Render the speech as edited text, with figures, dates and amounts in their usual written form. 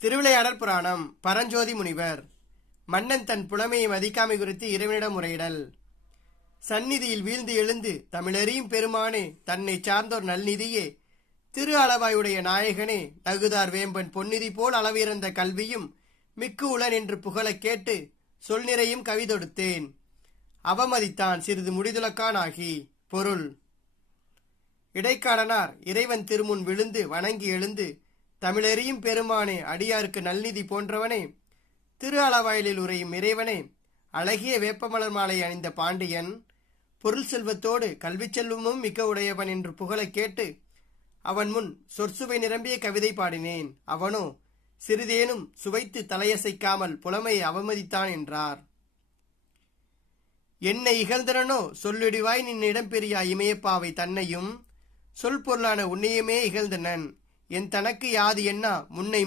திருவிளையாடல் புராணம். பரஞ்சோதி முனிவர். மன்னன் தன் புலமையை மதிக்காமை குறித்து இறைவனிடம் முறையிடல். சந்நிதியில் வீழ்ந்து எழுந்து தமிழறியும் பெருமானே, தன்னை சார்ந்தோர் நல்நிதியே, திரு அளவாயுடைய நாயகனே, நகுதார் வேம்பன் பொன்னிதி போல் அளவிறந்த கல்வியும் மிக்கு உளன் என்று புகழக் கேட்டு சொல் நிறையும் கவிதொடுத்தேன். அவமதித்தான் சிறிது முடிதுலக்கான் ஆகி. பொருள்: இடைக்காடனார் இறைவன் திருமுன் விழுந்து வணங்கி எழுந்து, தமிழறியும் பெருமானே, அடியாருக்கு நல்நிதி போன்றவனே, திரு அளவாயிலில் உரையும் இறைவனே, அழகிய வேப்பமலர் மாலை அணிந்த பாண்டியன், பொருள் செல்வத்தோடு கல்வி செல்வமும் மிக்க உடையவன் என்று புகழக் கேட்டு அவன் முன் சொற்சுவை நிரம்பிய கவிதை பாடினேன். அவனோ சிறிதேனும் சுவைத்து தலையசைக்காமல் புலமையை அவமதித்தான் என்றார். என்னை இகழ்ந்தனோ சொல்லிடுவாய் நின்னிடம் பெரியா இமயப்பாவை தன்னையும் சொல் பொருளான உன்னையுமே இகழ்ந்தனன். என் தனக்கு யாது என்னா முன்னை